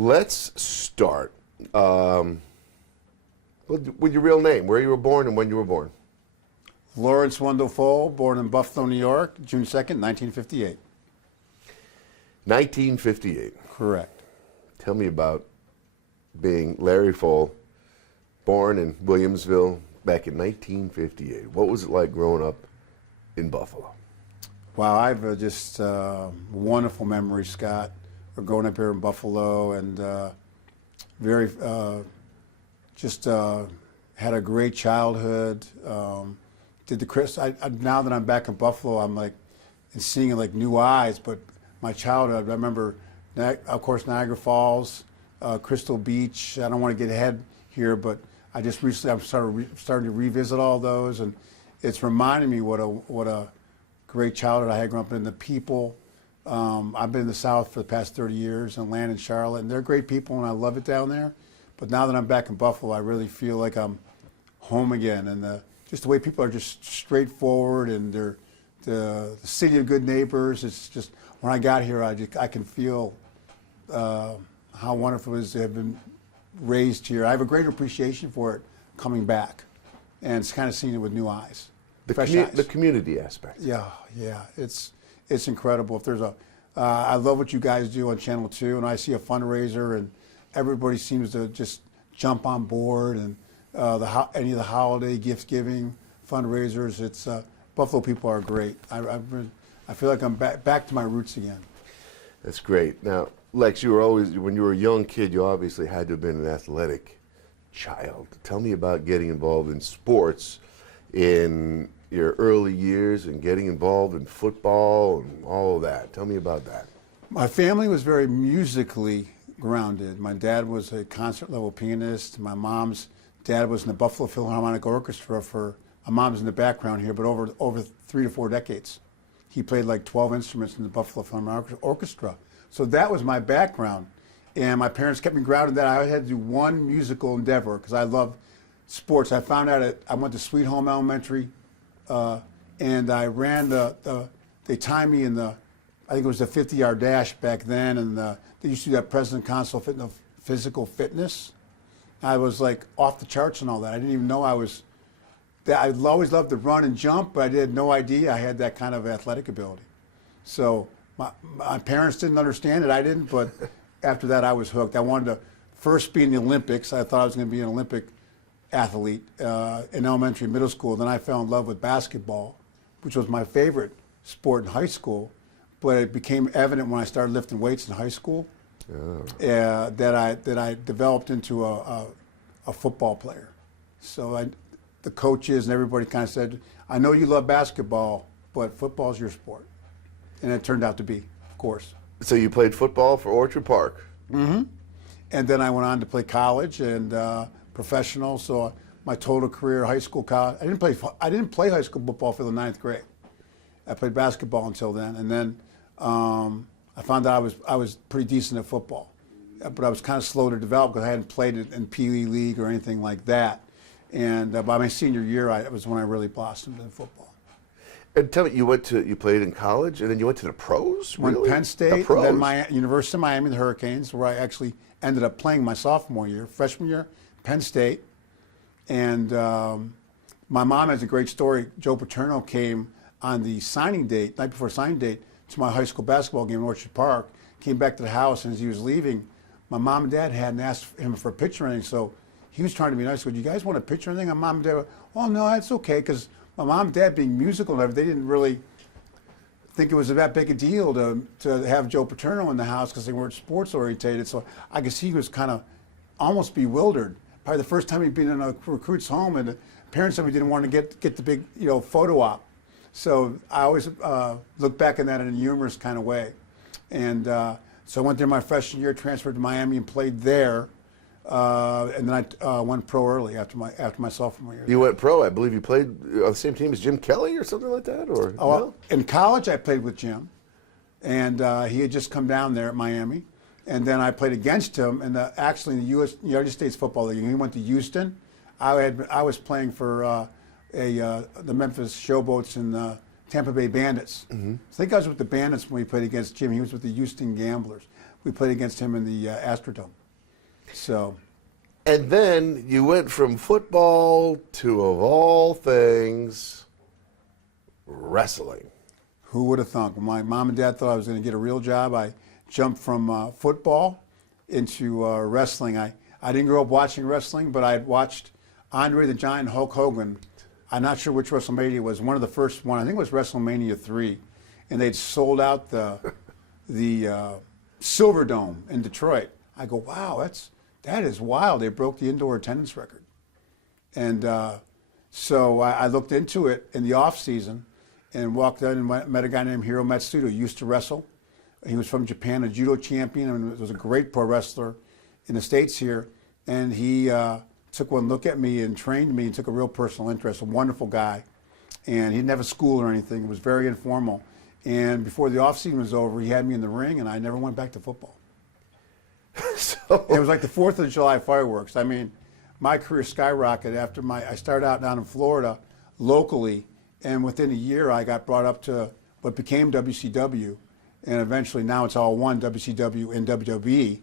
Let's start with your real name, where you were born and when you were born. Lawrence Wendell Foale, born in Buffalo, New York, June 2nd, 1958. 1958. Correct. Tell me about being Larry Foale, born in Williamsville back in 1958. What was it like growing up in Buffalo? Wow, I've just wonderful memories, Scott, of growing up here in Buffalo, and very just had a great childhood. Did the Chris? Now that I'm back in Buffalo, I'm like and seeing it like new eyes. But my childhood, I remember, of course, Niagara Falls, Crystal Beach. I don't want to get ahead here, but I just recently I'm starting to revisit all those, and it's reminding me what a great childhood I had growing up in. The people. I've been in the South for the past 30 years, in Atlanta and Charlotte, and they're great people, and I love it down there. But now that I'm back in Buffalo, I really feel like I'm home again, and just the way people are just straightforward, and they're the city of good neighbors. It's just when I got here, I can feel how wonderful it is to have been raised here. I have a great appreciation for it coming back, and it's kind of seeing it with new eyes, fresh eyes. The community aspect. Yeah, it's incredible. If there's I love what you guys do on Channel 2, and I see a fundraiser, and everybody seems to just jump on board, and any of the holiday gift giving fundraisers. It's Buffalo people are great. I feel like I'm back to my roots again. That's great. Now, Lex, you were always, when you were a young kid, you obviously had to have been an athletic child. Tell me about getting involved in sports in your early years and getting involved in football and all of that. Tell me about that. My family was very musically grounded. My dad was a concert level pianist. My mom's dad was in the Buffalo Philharmonic Orchestra my mom's in the background here, but over 3 to 4 decades. He played like 12 instruments in the Buffalo Philharmonic Orchestra. So that was my background. And my parents kept me grounded that I had to do one musical endeavor because I love sports. I found out I went to Sweet Home Elementary, and I ran they timed me in I think it was the 50-yard dash back then, and they used to do that President Console physical fitness. I was like off the charts and all that. I didn't even know I always loved to run and jump, but I had no idea I had that kind of athletic ability. So my parents didn't understand it. I didn't, but after that I was hooked. I wanted to first be in the Olympics. I thought I was going to be an Olympic athlete in elementary and middle school. Then I fell in love with basketball, which was my favorite sport in high school. But it became evident when I started lifting weights in high school that I developed into a football player. So the coaches and everybody kind of said, I know you love basketball, but football's your sport. And it turned out to be, of course. So you played football for Orchard Park? Mm-hmm. And then I went on to play college and professional. So my total career, high school, college, I didn't play high school football for the 9th grade. I played basketball until then. And then I found out I was pretty decent at football. But I was kind of slow to develop because I hadn't played it in Pee Wee League or anything like that. And by my senior year, it was when I really blossomed in football. And tell me, you played in college, and then you went to the pros? Went really? Penn State, the and then my University of Miami, the Hurricanes, where I actually ended up playing my sophomore year. Freshman year, Penn State. And my mom has a great story. Joe Paterno came on the signing date, night before signing date, to my high school basketball game in Orchard Park, came back to the house, and as he was leaving, my mom and dad hadn't asked him for a picture or anything, so he was trying to be nice. Go, do you guys want a picture or anything? And mom and dad were, oh, no, it's okay, because my mom and dad being musical and everything, they didn't really think it was that big a deal to have Joe Paterno in the house because they weren't sports orientated. So I guess he was kind of almost bewildered. Probably the first time he'd been in a recruit's home, and the parents said we didn't want to get the big photo op. So I always look back on that in a humorous kind of way. And so I went there my freshman year, transferred to Miami, and played there. And then I went pro early after my sophomore year. You went pro. I believe you played on the same team as Jim Kelly or something like that, or no? In college I played with Jim, and he had just come down there at Miami, and then I played against him. And actually in the United States Football League, he went to Houston. I was playing for the Memphis Showboats and the Tampa Bay Bandits. Mm-hmm. So I think I was with the Bandits when we played against Jim. He was with the Houston Gamblers. we played against him in the Astrodome. So. And then you went from football to, of all things, wrestling. Who would have thunk? When my mom and dad thought I was going to get a real job, I jumped from football into wrestling. I didn't grow up watching wrestling, but I had watched Andre the Giant and Hulk Hogan. I'm not sure which WrestleMania it was. One of the first one. I think it was WrestleMania 3. And they'd sold out the Silver Dome in Detroit. I go, wow, that is wild. They broke the indoor attendance record. And so I looked into it in the off season and walked out and met a guy named Hiro Matsuda who used to wrestle. He was from Japan, a judo champion, and was a great pro wrestler in the States here. And he took one look at me and trained me and took a real personal interest. A wonderful guy. And he didn't have a school or anything. It was very informal. And before the off season was over, he had me in the ring, and I never went back to football. So it was like the 4th of July fireworks. I mean, my career skyrocketed after I started out down in Florida locally, and within a year I got brought up to what became WCW, and eventually now it's all one, WCW and WWE.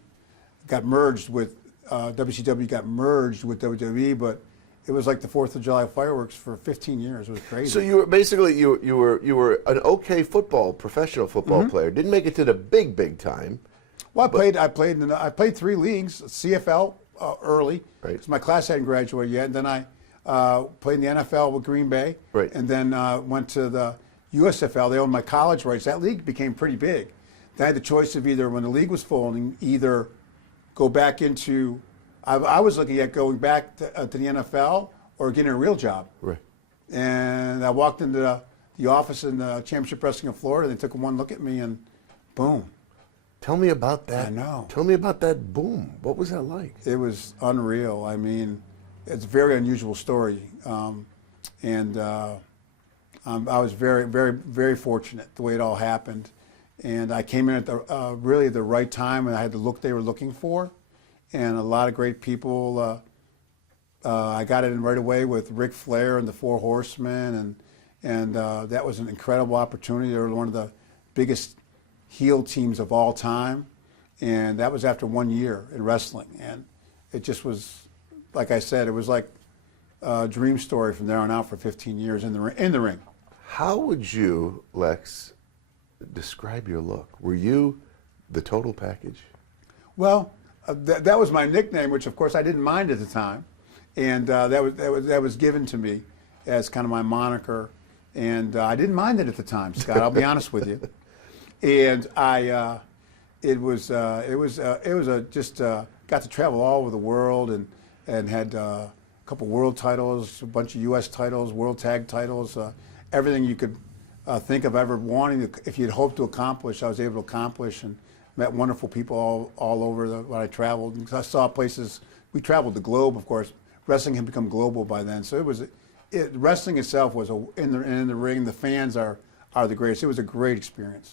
Got merged with, WCW got merged with WWE, but it was like the 4th of July fireworks for 15 years. It was crazy. So you were basically you were an okay professional football player. Didn't make it to the big time. Well, I played 3 leagues, CFL early, because my class hadn't graduated yet. And then I played in the NFL with Green Bay, and then went to the USFL. They owned my college rights. That league became pretty big. Then I had the choice of either, when the league was folding, either go back into, I was looking at going back to the NFL or getting a real job. Right. And I walked into the office in the Championship Wrestling of Florida. They took one look at me, and boom. Tell me about that. I know. Tell me about that boom. What was that like? It was unreal. I mean, it's a very unusual story. I was very, very, very fortunate the way it all happened. And I came in at the really the right time, and I had the look they were looking for. And a lot of great people. I got it in right away with Ric Flair and the Four Horsemen, and that was an incredible opportunity. They were one of the biggest heel teams of all time, and that was after 1 year in wrestling. And it just was, like I said, it was like a dream story from there on out for 15 years in the ring. How would you, Lex, describe your look? Were you the total package? Well, that was my nickname, which of course I didn't mind at the time, and that was given to me as kind of my moniker, and I didn't mind it at the time, Scott. I'll be honest with you. And just got to travel all over the world and had a couple world titles, a bunch of U.S. titles, world tag titles, everything you could think of ever wanting. If you'd hoped to accomplish, I was able to accomplish, and met wonderful people all over when I traveled. And I saw places. We traveled the globe, of course. Wrestling had become global by then, so wrestling itself was in the ring. The fans are the greatest. It was a great experience.